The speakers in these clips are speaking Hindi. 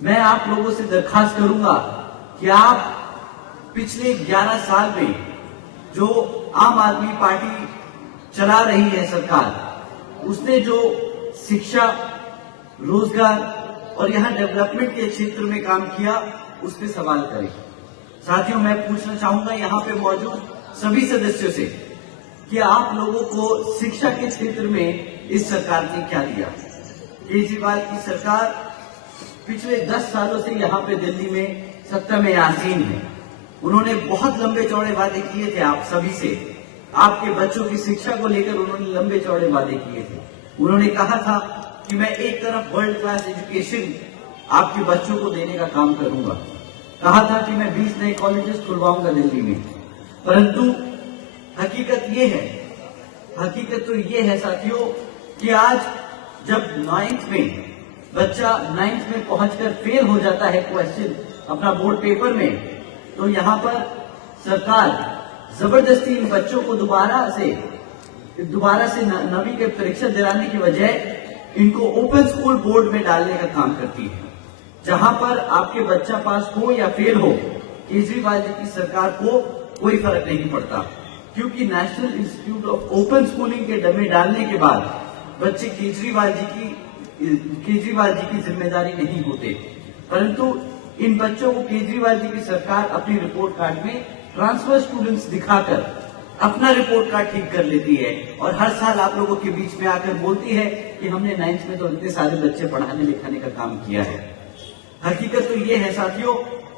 मैं आप लोगों से दरखास्त करूंगा कि आप पिछले 11 साल में जो आम आदमी पार्टी चला रही है सरकार, उसने जो शिक्षा, रोजगार और यहां डेवलपमेंट के क्षेत्र में काम किया, उस पर सवाल करें। साथियों, मैं पूछना चाहूंगा यहां पे मौजूद सभी सदस्यों से कि आप लोगों को शिक्षा के क्षेत्र में इस सरकार ने क्या दिया। केजरीवाल की सरकार पिछले 10 सालों से यहां पे दिल्ली में सत्ता में आसीन है। उन्होंने बहुत लंबे चौड़े वादे किए थे आप सभी से। आपके बच्चों की शिक्षा को लेकर उन्होंने लंबे चौड़े वादे किए थे। उन्होंने कहा था कि मैं एक तरफ वर्ल्ड क्लास एजुकेशन आपके बच्चों को देने का काम करूंगा, कहा था कि मैं 20 नए कॉलेजेस खुलवाऊंगा दिल्ली में। परंतु हकीकत तो ये है साथियों कि आज जब 9th में बच्चा 9th में पहुंचकर फेल हो जाता है क्वेश्चन अपना बोर्ड पेपर में, तो यहां पर सरकार जबरदस्ती इन बच्चों को दोबारा से 9वीं के परीक्षा दिलाने की बजाय इनको ओपन स्कूल बोर्ड में डालने का काम करती है, जहां पर आपके बच्चा पास हो या फेल हो, केजरीवाल जी की सरकार को कोई फर्क नहीं पड़ता, क्योंकि national institute of open schooling के डमे डालने के बाद बच्चे केजरीवाल जी की जिम्मेदारी नहीं होते। परंतु इन बच्चों को केजरीवाल जी की सरकार अपनी रिपोर्ट कार्ड में ट्रांसफर स्टूडेंट्स दिखाकर अपना रिपोर्ट कार्ड ठीक कर लेती है और हर साल आप लोगों के बीच में आकर बोलती है कि हमने 9th में तो इतने सारे बच्चे पढ़ाने लिखाने का काम किया है। हकीकत तो ये है साथियों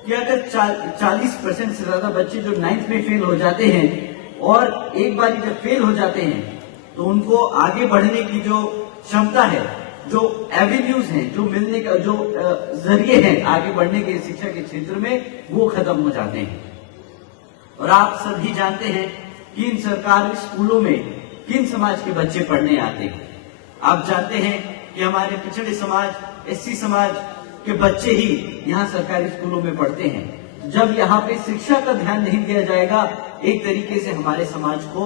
कि अगर 40% से ज्यादा बच्चे जो 9th में फेल हो जाते हैं और एक बार जब फेल हो जाते हैं तो उनको आगे बढ़ने की जो क्षमता है, जो एवेन्यूज हैं, जो मिलने का जो जरिए हैं आगे बढ़ने के शिक्षा के क्षेत्र में, वो खत्म हो जाते हैं। और आप सभी जानते हैं कि इन सरकारी स्कूलों में किन समाज के बच्चे पढ़ने आते हैं। आप जानते हैं कि हमारे पिछड़े समाज, एससी समाज के बच्चे ही यहाँ सरकारी स्कूलों में पढ़ते हैं। जब यहाँ पे शिक्षा का ध्यान नहीं दिया जाएगा, एक तरीके से हमारे समाज को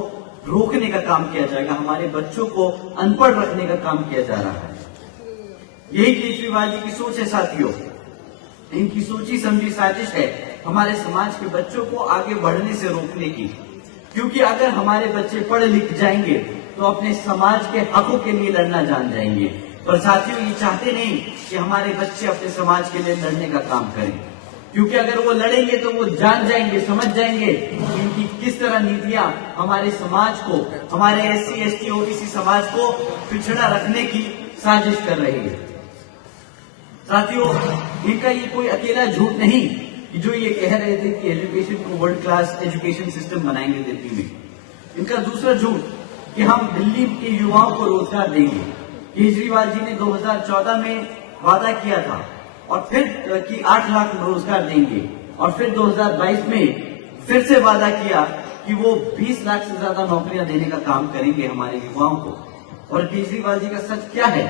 रोकने का काम किया जाएगा, हमारे बच्चों को अनपढ़ रखने का काम किया जा रहा है। यही केजरीवाल जी की सोच है साथियों। इनकी सोची समझी साजिश है हमारे समाज के बच्चों को आगे बढ़ने से रोकने की, क्योंकि अगर हमारे बच्चे पढ़ लिख जाएंगे तो अपने समाज के हकों के लिए लड़ना जान जाएंगे। पर साथियों, ये चाहते नहीं कि हमारे बच्चे अपने समाज के लिए लड़ने का काम करें, क्योंकि अगर वो लड़ेंगे तो वो जान जाएंगे, समझ जाएंगे कि इनकी किस तरह नीतियां हमारे समाज को, हमारे एससी, एसटी, ओबीसी समाज को पिछड़ा रखने की साजिश कर रही है। साथियों, इनका ये कोई अकेला झूठ नहीं कि जो ये कह रहे थे कि एजुकेशन को वर्ल्ड क्लास एजुकेशन सिस्टम बनाएंगे दिल्ली में। इनका दूसरा झूठ कि हम दिल्ली के युवाओं को रोजगार देंगे। केजरीवाल जी ने 2014 में वादा किया था और फिर कि 8 लाख रोजगार देंगे, और फिर 2022 में फिर से वादा किया कि वो 20 लाख से ज्यादा नौकरियां देने का काम करेंगे हमारे युवाओं को। और केजरीवाल जी का सच क्या है?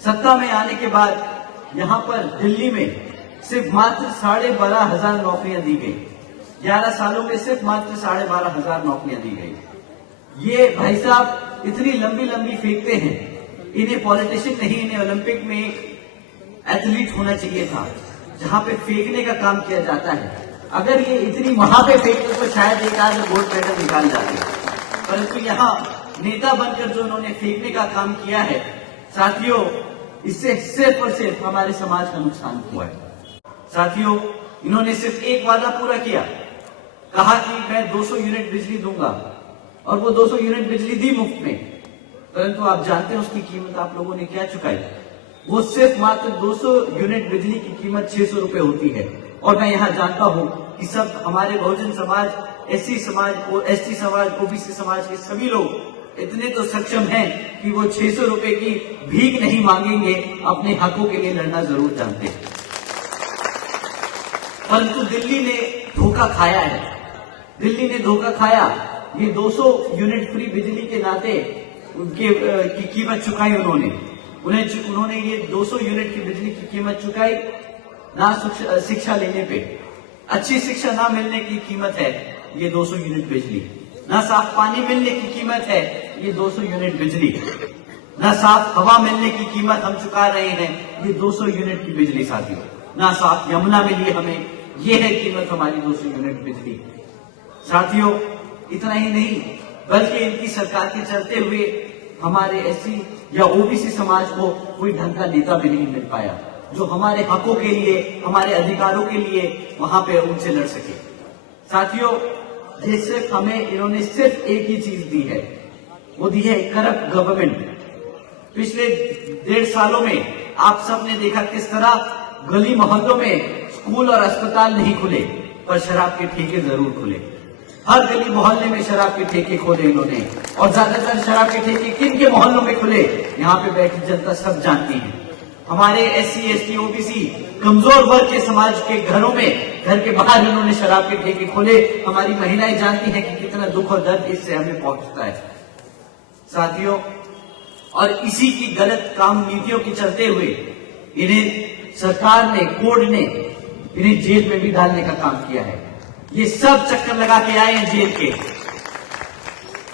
सत्ता में आने के बाद यहाँ पर दिल्ली में सिर्फ मात्र 12,500 नौकरियां दी गई। 11 सालों में सिर्फ मात्र 12,500 नौकरियां दी गई। ये भाई साहब इतनी लंबी लंबी फेंकते हैं। इन्हें पॉलिटिशियन नहीं, इन्हें ओलंपिक में एक एथलीट होना चाहिए था, जहां पे फेंकने का काम किया जाता है। अगर ये इतनी वहां पे फेंकते तो शायद एक आध गोल्ड मेडल निकाल जाते, परंतु यहाँ नेता बनकर जो उन्होंने फेंकने का काम किया है साथियों, इससे सिर्फ और सिर्फ हमारे समाज का नुकसान हुआ है। साथियों, इन्होंने सिर्फ एक वादा पूरा किया, कहा कि मैं 200 यूनिट बिजली दूंगा, और वो 200 यूनिट बिजली दी मुफ्त में। परंतु आप जानते हैं उसकी कीमत आप लोगों ने क्या चुकाई? वो सिर्फ मात्र 200 यूनिट बिजली की कीमत 600 रुपए होती है। और मैं यहाँ जानता हूँ कि सब हमारे बहुजन समाज, एससी समाज, एसटी समाज, ओबीसी समाज के सभी लोग इतने तो सक्षम हैं कि वो 600 रुपए की भीख नहीं मांगेंगे, अपने हकों के लिए लड़ना जरूर जानते हैं। परंतु दिल्ली ने धोखा खाया है। दिल्ली ने धोखा खाया। ये 200 यूनिट फ्री बिजली के नाते उनके की कीमत चुकाई उन्होंने ये 200 यूनिट की बिजली की कीमत चुकाई ना शिक्षा लेने पे। अच्छी शिक्षा ना मिलने की कीमत है ये 200 यूनिट बिजली। ना साफ पानी मिलने की कीमत है ये 200 यूनिट बिजली। ना साफ हवा मिलने की कीमत हम चुका रहे हैं ये 200 यूनिट की बिजली। साथियों, ना साफ यमुना मिली हमें। ये है कीमत हमारी 200 यूनिट बिजली। साथियों, इतना ही नहीं बल्कि इनकी सरकार के चलते हुए हमारे एससी या ओबीसी समाज को कोई ढंग का नेता भी नहीं मिल पाया जो हमारे हकों के लिए, हमारे अधिकारों के लिए वहां पे उनसे लड़ सके। साथियों, ये सिर्फ हमें इन्होंने सिर्फ एक ही चीज दी है, वो दी है करप्ट गवर्नमेंट। पिछले 1.5 सालों में आप सबने देखा किस तरह गली मोहल्लों में स्कूल और अस्पताल नहीं खुले पर शराब के ठेके जरूर खुले। हर गली मोहल्ले में शराब के ठेके खोले इन्होंने, और ज्यादातर शराब के ठेके किन के मोहल्लों में खुले यहाँ पे बैठी जनता सब जानती है। हमारे एससी, एसटी, ओबीसी कमजोर वर्ग के समाज के घरों में, घर के बाहर इन्होंने शराब के ठेके खोले। हमारी महिलाएं जानती हैं कि कितना दुख और दर्द इससे हमें पहुंचता है। साथियों, और इसी की गलत काम नीतियों के चलते हुए इन्हें सरकार ने, कोर्ट ने इन्हें जेल में भी डालने का काम किया है। ये सब चक्कर लगा के आए हैं जेल के।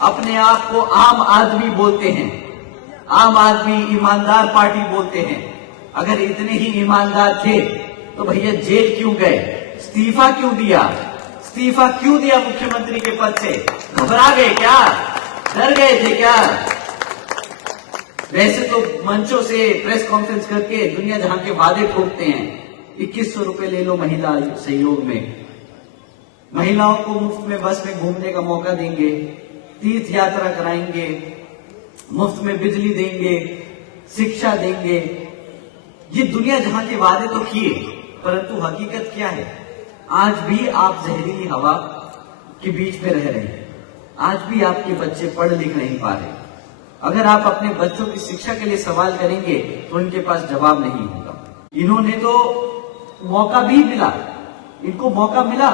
अपने आप को आम आदमी बोलते हैं, आम आदमी ईमानदार पार्टी बोलते हैं। अगर इतने ही ईमानदार थे तो भैया जेल क्यों गए? इस्तीफा क्यों दिया? इस्तीफा क्यों दिया मुख्यमंत्री के पद से? घबरा गए क्या? डर गए थे क्या? वैसे तो मंचों से प्रेस कॉन्फ्रेंस करके दुनिया जहां के वादे ठोकते हैं। 2100 रुपए ले लो महिला सहयोग में, महिलाओं को मुफ्त में बस में घूमने का मौका देंगे, तीर्थ यात्रा कराएंगे, मुफ्त में बिजली देंगे, शिक्षा देंगे। ये दुनिया जहां के वादे तो किए, परंतु हकीकत क्या है? आज भी आप जहरीली हवा के बीच में रह रहे हैं। आज भी आपके बच्चे पढ़ लिख नहीं पा रहे। अगर आप अपने बच्चों की शिक्षा के लिए सवाल करेंगे तो इनके पास जवाब नहीं होगा। इन्होंने तो मौका भी मिला, इनको मौका मिला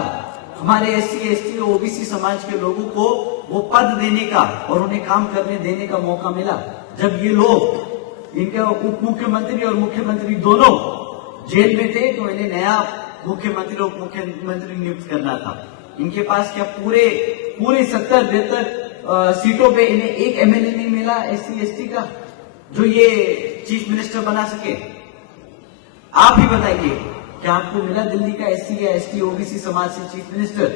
हमारे एससी, एसटी, ओबीसी समाज के लोगों को वो पद देने का और उन्हें काम करने देने का मौका मिला। जब ये लोग, इनके उप मुख्यमंत्री और मुख्यमंत्री दोनों जेल में थे तो इन्हें नया मुख्यमंत्री और उप मुख्यमंत्री नियुक्त करना था। इनके पास क्या पूरे 70-72 सीटों पे इन्हें एक एमएलए नहीं मिला एससी, एसटी का जो ये चीफ मिनिस्टर बना सके? आप ही बताइए, क्या आपको मिला दिल्ली का एससी या एसटी, ओबीसी समाज से चीफ मिनिस्टर?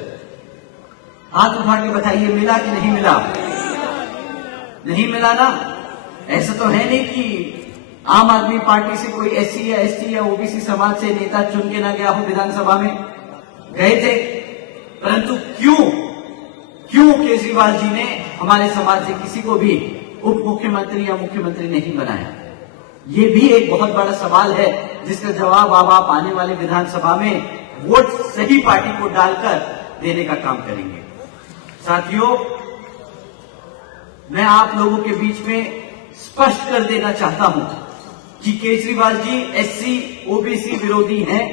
हाथ उठा के बताइए, मिला कि नहीं मिला? नहीं मिला ना। ऐसा तो है नहीं कि आम आदमी पार्टी से कोई एससी या एसटी या ओबीसी समाज से नेता चुन के ना गया हो विधानसभा में। गए थे, परंतु क्यों केजरीवाल जी ने हमारे समाज से किसी को भी उप मुख्यमंत्री या मुख्यमंत्री नहीं बनाया? ये भी एक बहुत बड़ा सवाल है जिसका जवाब आप आने वाले विधानसभा में वोट सही पार्टी को डालकर देने का काम करेंगे। साथियों, मैं आप लोगों के बीच में स्पष्ट कर देना चाहता हूं कि केजरीवाल जी एससी, ओबीसी विरोधी हैं,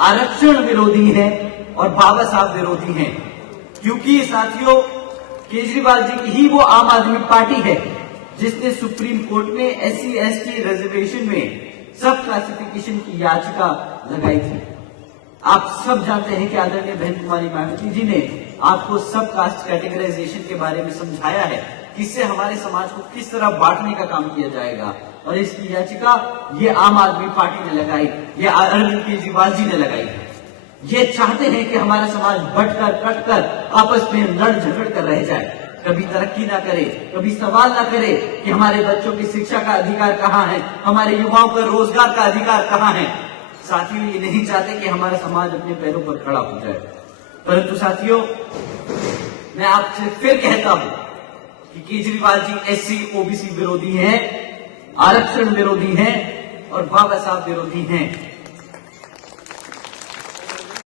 आरक्षण विरोधी हैं और बाबा साहब विरोधी हैं। क्योंकि साथियों, केजरीवाल जी की ही वो आम आदमी पार्टी है जिसने सुप्रीम कोर्ट में एससी, एसटी रिजर्वेशन में सब क्लासिफिकेशन की याचिका लगाई थी। आप सब जानते हैं कि आदरणीय बहन कुमारी मायावती जी ने आपको सब कास्ट कैटेगराइजेशन के बारे में समझाया है, किससे हमारे समाज को किस तरह बांटने का काम किया जाएगा। और इसकी याचिका ये आम आदमी पार्टी ने लगाई, ये अरविंद केजरीवाल जी ने लगाई है। ये चाहते हैं कि हमारा समाज बंटकर कटकर आपस में लड़ झगड़ कर रह जाए, कभी तरक्की ना करे, कभी सवाल ना करे कि हमारे बच्चों की शिक्षा का अधिकार कहाँ है, हमारे युवाओं का रोजगार का अधिकार कहाँ है। साथियों, ये नहीं चाहते कि हमारा समाज अपने पैरों पर खड़ा हो जाए। परंतु साथियों, मैं आपसे फिर कहता हूं कि केजरीवाल जी एससी, ओबीसी विरोधी हैं, आरक्षण विरोधी हैं और बाबा साहब विरोधी हैं।